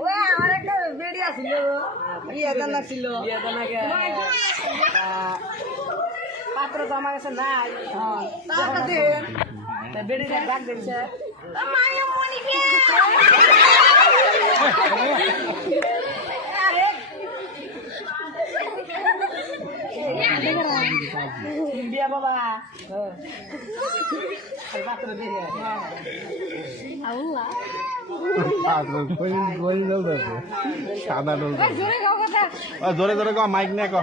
ওই আমার একটা ভিডিও ছিল বিয়ে দানা ছিল বিয়ে দানাকে পাত্র তো আমার কাছে নাই তার কাছে বেড়িটা ডাক দিচ্ছে মায়া মনি বিয়া বাবা পাত্র দিয়ে আল্লাহ সাদা ডোল জোরে জোরে কো মাইক নিয়ে কো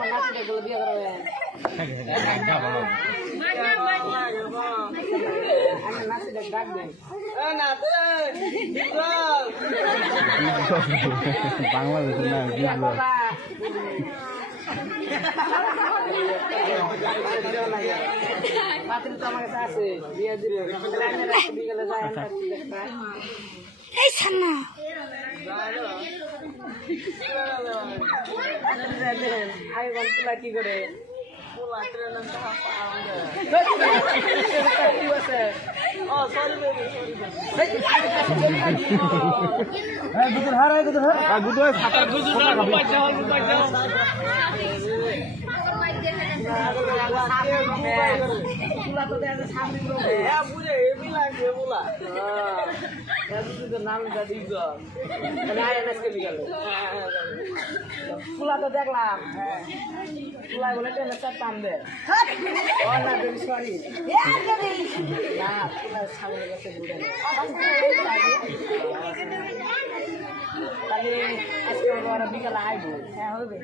বাংলাদেশের না পাত্র তো আমার কাছে আছে বিয়ে দিলে বিকেলে যায় এই সান্না আগে কোন পোলা কি করে ফুলা তো দেখলাম ফুলা বলে টান দেয় সরি না ছাগলের কাছে ঘুরে তাহলে আজকে ওরা বিকালে আইবো হ্যাঁ হবে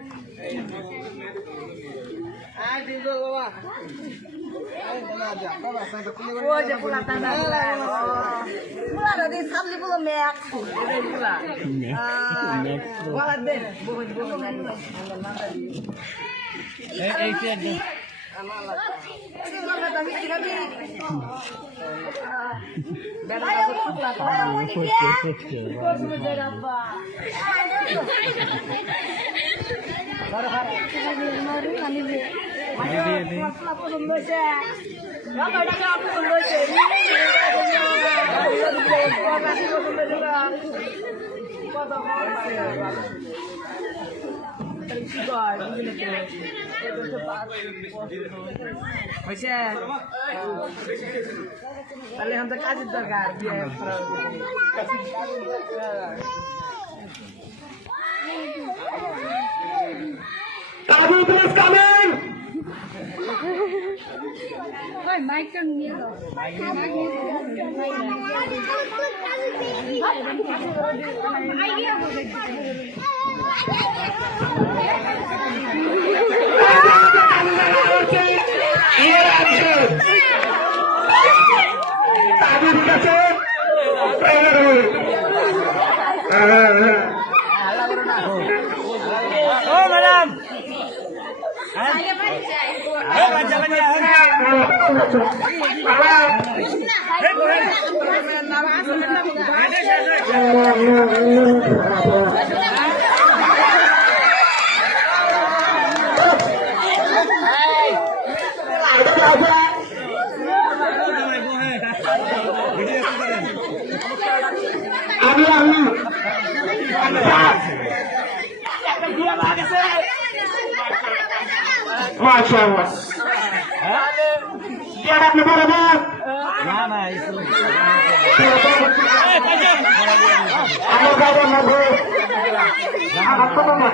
তাহলে এখন তো কাজের দরকার মাইকটা নিয়ে যাও মাশাআল্লাহ যারা আপনি বড় বড় না না আমার বাবার মধ্যে আমার কত না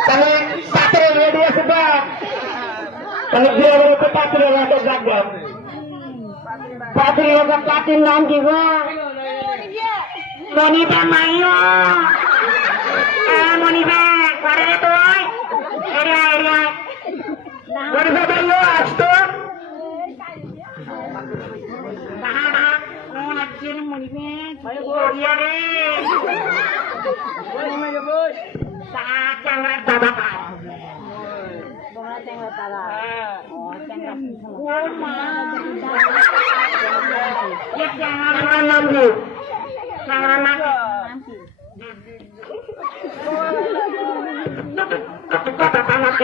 তাহলে পাত্র রেডি আছে বা তাহলে পাত্রের ডাকবেন পাত্রের নাম কি গো মনিবা মাইও মনিবা করে রে তুই মনিবা ভাইও আসতো ট্যাংরা তারা ও ট্যাংরা নাম কি নাম কি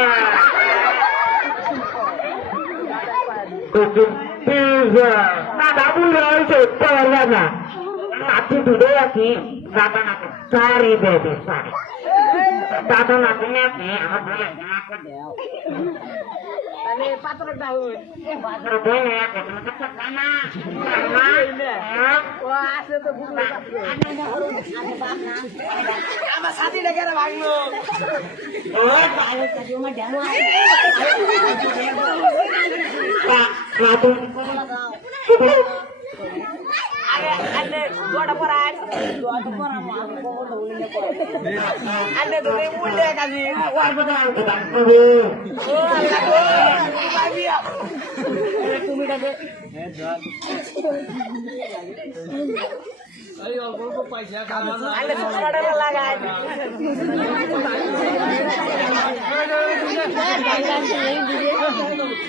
দাদা বলে হয়েছে পাওয়া না নাতি দূরে আছি দাদা না সারি দেবে সারি দাদা না তুমি আপনি আমার বলে তাহলে পাত্রটা হই পাত্র বই না তুমি তো খানা ও আছে তো বুঝলো আমার সাথীটা কেন ভাঙলো আরে দোড়া পড়ায় আরে তুমি উল্টে কাজি ওর কথা ও আল্লাহ গো বাবিয়া তুমি ডাকে এই অল্প অল্প পয়সা কামানো আরে ছোটটা লাগায়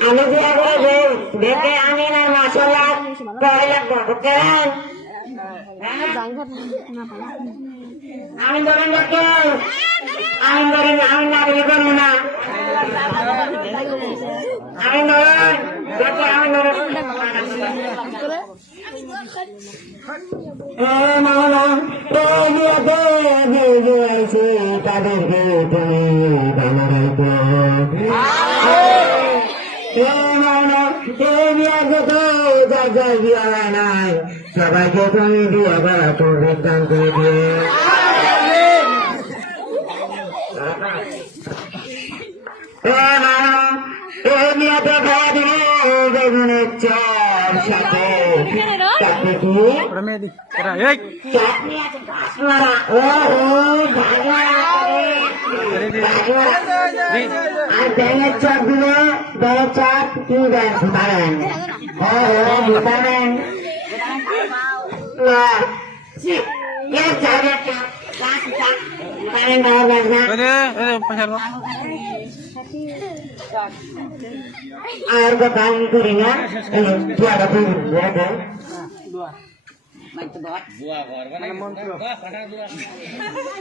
আমি দিয়া করে দেখে আমি না মাশাআল্লাহ পরে লাগবো বুঝছেন আমি ধরেন দেখে আমি ধরেন আমি না বলে করবো না আমি ধরেন দেখে আমি ধরেন তাদেরকে তুমি বানাইতো সবাইকে তুমি দিয়ে বেড়া তোর বিজ্ঞান করে দিয়ে খাওয়া দিব বেগুনের চর সাথে চাকরি কি চাকরি আছে আর ব্যাঙের চপ গুলো ব্যাঙের চপ কি পারেন পারেন আর কথা করি না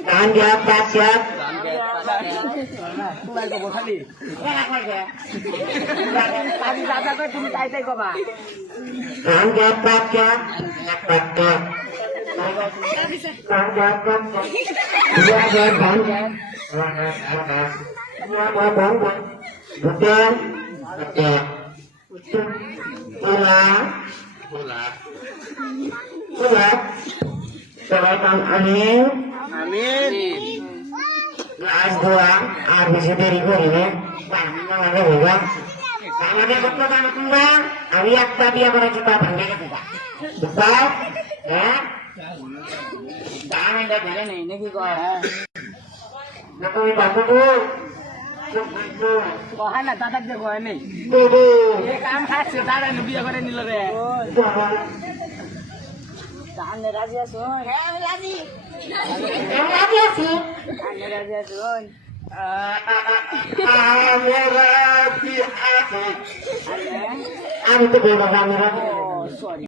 ধান গ্যাপ পাঁচ গ্যাপ তুমি তাই তাই কবা ধান গ্যাপ পাঁচ গ্যাপ পাঁচ গ্যাপ ধান গ্যাপ পাঁচ গ্যাপ ধান গ্যাপ ভুটান সবাই কাম আমিন লাশ ধোয়া আর বেশি দেরি করিনি আমাদের করতে জানো তোমরা আমি একটা বিয়ে করেছি তা ভাঙে গেছে বুঝতাম হ্যাঁ নেই নাকি কয় তুমি বাবু কয় না দাদা যে কয় নেই কাম খাচ্ছে দাদা বিয়ে করে নিল রে তাহলে রাজি আছো রাজি আছি রাজি আছো আমি তো বলবো সরি